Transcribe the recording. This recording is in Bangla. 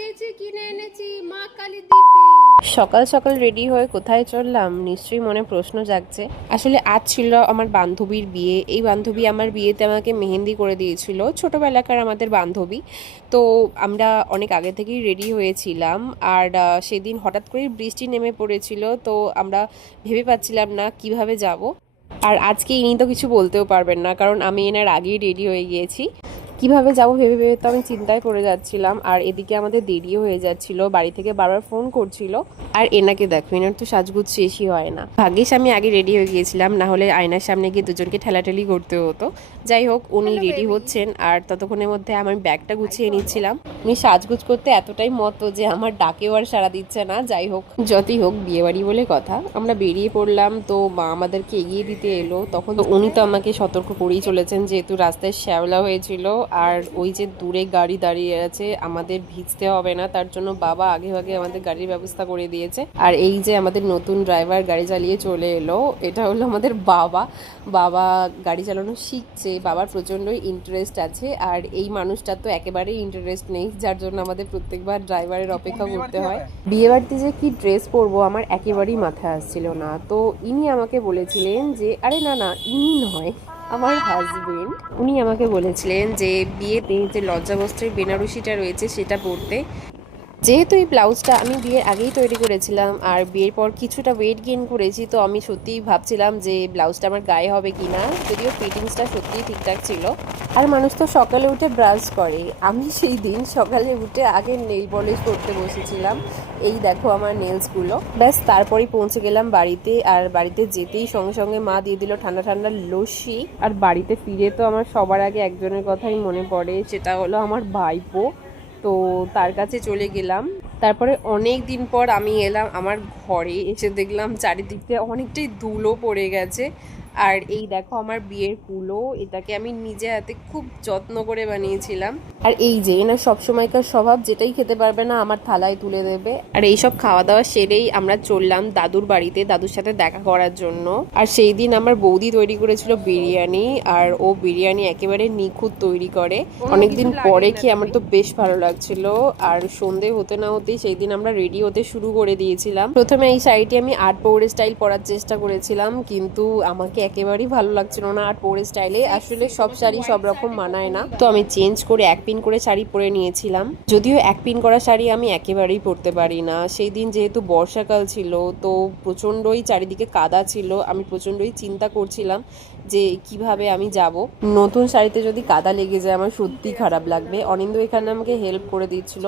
গেছি, কিনে এনেছি মা কালী দিব্যি। সকাল সকাল রেডি হয়ে কোথায় চললাম নিশ্চয়ই মনে প্রশ্ন জাগছে। আসলে আজ ছিল আমার বান্ধবীর বিয়ে। এই বান্ধবী আমার বিয়েতে আমাকে মেহেন্দি করে দিয়েছিল, ছোটবেলাকার আমাদের বান্ধবী। তো আমরা অনেক আগে থেকেই রেডি হয়েছিলাম। আর সেদিন হঠাৎ করেই বৃষ্টি নেমে পড়েছিল, তো আমরা ভেবে পাচ্ছিলাম না কিভাবে যাব। আর আজকে ইনি তো কিছু বলতেও পারবেন না, কারণ আমি এনার আগেই রেডি হয়ে গিয়েছি। কিভাবে যাব ভেবে ভেবে তো আমি চিন্তায় পড়ে যাচ্ছিলাম। আর এদিকে আমাদের দেরিও হয়ে যাচ্ছিল, বাড়ি থেকে বারবার ফোন করছিল। আর এনাকে দেখো, এনার তো সাজগুজ শেষই হয় না। ভাগ্যিস আমি আগে রেডি হয়ে গিয়েছিলাম, না হলে আয়নার সামনে গিয়ে দুজনকে ঠেলাঠেলি করতে হতো। যাই হোক, উনি হ্যালো রেডি বেবি। হচ্ছেন আর ততক্ষণের মধ্যে আমার ব্যাগটা গুছিয়ে নিচ্ছিলাম। উনি সাজগুজ করতে এতটাই মতো যে আমার ডাকেও আর সাড়া দিচ্ছে না। যাই হোক, যতই হোক, বিয়েবাড়ি বলে কথা। আমরা বেরিয়ে পড়লাম, তো মা আমাদেরকে এগিয়ে দিতে এলো। তখন তো উনি তো আমাকে সতর্ক করেই চলেছেন, যেহেতু রাস্তায় শ্যাওলা হয়েছিল। আর ওই যে দূরে গাড়ি দাঁড়িয়ে আছে, আমাদের ভিজতে হবে না, তার জন্য বাবা আগে ভাগে আমাদের গাড়ির ব্যবস্থা করে দিয়েছে। আর এই যে আমাদের নতুন ড্রাইভার গাড়ি চালিয়ে চলে এলো, এটা হলো আমাদের বাবা। বাবা গাড়ি চালানো শিখছে, বাবার প্রচণ্ডই ইন্টারেস্ট আছে। আর এই মানুষটার তো একেবারেই ইন্টারেস্ট নেই, যার জন্য আমাদের প্রত্যেকবার ড্রাইভারের অপেক্ষা করতে হয়। বিয়ে বাড়িতে যে কি ড্রেস পরবো আমার একেবারেই মাথায় আসছিল না। তো ইনি আমাকে বলেছিলেন যে, আরে না না, ইনি নয়, আমার হাজবেন্ড। উনি আমাকে বলেছিলেন যে বিয়েতে যে লজ্জাবস্ত্রের বেনারসিটা রয়েছে সেটা পরতে। যেহেতু এই ব্লাউজটা আমি বিয়ের আগেই তৈরি করেছিলাম আর বিয়ের পর কিছুটা ওয়েট গেইন করেছি, তো আমি সত্যিই ভাবছিলাম যে ব্লাউজটা আমার গায়ে হবে কি না। যদিও ফিটিংসটা সত্যিই ঠিকঠাক ছিল। আর মানুষ তো সকালে উঠে ব্রাশ করে, আমি সেই দিন সকালে উঠে আগে নেল পলিশ করতে বসেছিলাম। এই দেখো আমার নেলসগুলো। ব্যাস তারপরেই পৌঁছে গেলাম বাড়িতে। আর বাড়িতে যেতেই সঙ্গে সঙ্গে মা দিয়ে দিল ঠান্ডা ঠান্ডা লস্যি। আর বাড়িতে ফিরে তো আমার সবার আগে একজনের কথাই মনে পড়ে, সেটা হলো আমার ভাইপো। তো তার কাছে চলে গেলাম। তারপরে অনেক দিন পর আমি এলাম আমার ঘরে, এসে দেখলাম চারিদিকে অনেকটাই ধুলো পড়ে গেছে। আর এই দেখো আমার বিয়ের কুলো, এটাকে আমি নিজে হাতে খুব যত্ন করে বানিয়েছিলাম। আর এই যে এনার সবসময়কার স্বভাব, যেটাই খেতে পারবে না আমার থালায় তুলে দেবে। আর এইসব খাওয়া দাওয়া সেরেই আমরা চললাম দাদুর বাড়িতে, দাদুর সাথে দেখা করার জন্য। আর সেই দিন আমার বৌদি তৈরি করেছিল বিরিয়ানি, আর ও বিরিয়ানি একেবারে নিখুঁত তৈরি করে। অনেকদিন পরে খেয়ে আমার তো বেশ ভালো লাগছিল। আর সন্ধে হতে না হতেই সেই দিন আমরা রেডি হতে শুরু করে দিয়েছিলাম। প্রথমে এই শাড়িটি আমি আর্ট পৌরে স্টাইল পরার চেষ্টা করেছিলাম, কিন্তু আমাকে একেবারেই ভালো লাগছিল না আর্ট পৌরে স্টাইলে। আসলে সব শাড়ি সব রকম মানায় না, তো আমি চেঞ্জ করে এক পিন করে শাড়ি পরে নিয়েছিলাম। যদিও এক পিন করা শাড়ি আমি একেবারেই পরতে পারি না। সেই দিন যেহেতু বর্ষাকাল ছিল, তো প্রচণ্ডই চারিদিকে কাদা ছিল। আমি প্রচণ্ডই চিন্তা করছিলাম যে কিভাবে আমি যাব। নতুন শাড়িতে যদি কাদা লেগে যায় আমার সত্যি খারাপ লাগবে। অনিন্দ এখানে আমাকে হেল্প করে দিচ্ছিল।